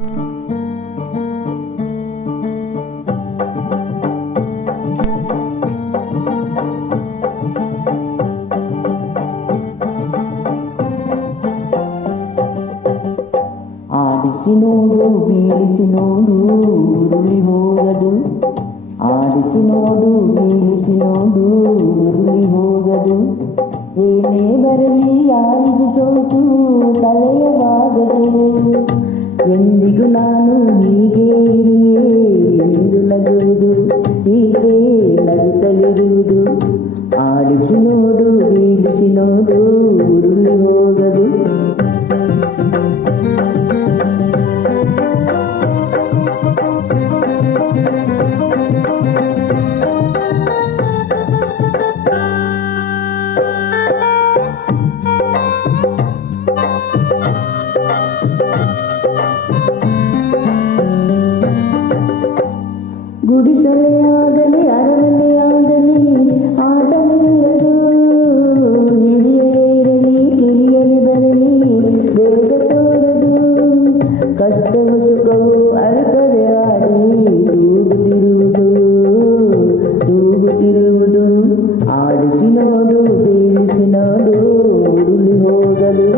ಆಡಿಸಿ ನೋಡು ಬೀಳಿಸಿ ನೋಡು ಉರುಳಿ ಹೋಗದು, ಆಡಿಸಿ ನೋಡು ಬೀಳಿಸಿ ನೋಡು ಉರುಳಿ ಹೋಗದು. ಏನೇ ಬರಲಿ ಯಾರಿಗೂ ಸೋತು ತಲೆಯವಾಗದು, ಎಂದಿಗೂ ನಾನು ಹೀಗೆ ಇರುವೆ ಎಂದು ನಗುವುದು, ಹೀಗೆ ನಗುತ್ತಲಿರುವುದು. ಆಡಿಸಿ ನೋಡು ಬೀಳಿಸಿ ನೋಡು ಉರುಳಿ ಹೋಗದು. ಗುಡಿಸಲೆಯಾಗಲಿ ಅರಮನೆಯಾಗಲಿ ಆಟ ನಿಲ್ಲದು, ಹಿರಿಯರೇ ಇರಲಿ ಕಿರಿಯರೇ ಬರಲಿ ಬೇಗ ತೋರದು. ಕಷ್ಟವು ಸುಖವು ಅಳುಕದೆ ಆಡಿ ತೂಗುತ್ತಿರುವುದು, ತೂಗುತ್ತಿರುವುದು. ಆಡಿಸಿ ನೋಡು ಬೀಳಿಸಿ ನೋಡು ಉರುಳಿ ಹೋಗಲು.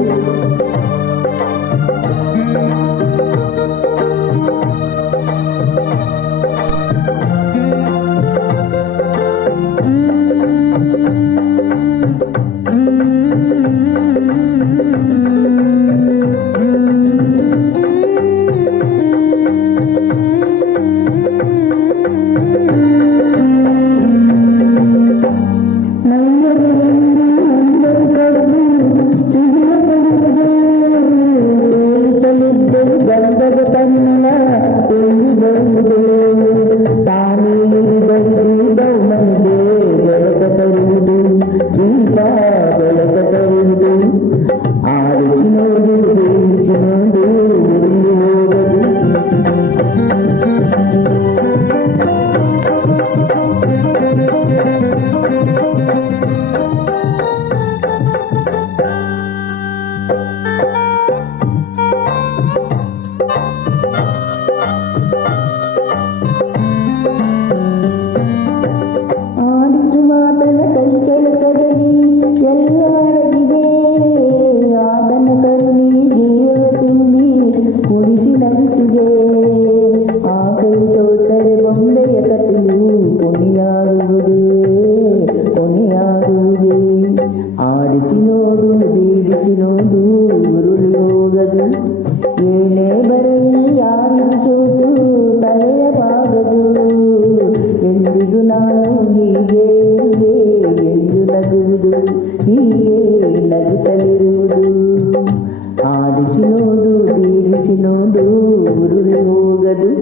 ಗಂಧದ ತನ್ನ ತುಂಬಿ ಬಂದು ತಾನೇ ಮನೆಗೆ ಬೆಳಕ ತರುವುದು, ದೀಪ ಬೆಳಕ ತರುವುದು. ಆಡಿಸಿ ನೋಡು ಬೀಳಿಸಿ ನೋಡು ಉರುಳಿ ಹೋಗದು. ಆಡಿಸಿ ನೋಡು ಬೀಳಿಸಿ ನೋಡು ಉರುಳಿ ಹೋಗದು. ಏನೇ ಬರಲಿ ಯಾರಿಗೂ ಸೋತು ತಲೆಯವಾಗದು, ಎಂದಿಗೂ ನಾನು ಹೀಗೆ ಇರುವೆ ಎಂದು ನಗುವುದು, ಹೀಗೆ ನಗುತ್ತಲಿರುವುದು. ಆಡಿಸಿ ನೋಡು ಬೀಳಿಸಿ ನೋಡು ಉರುಳಿ ಹೋಗದು.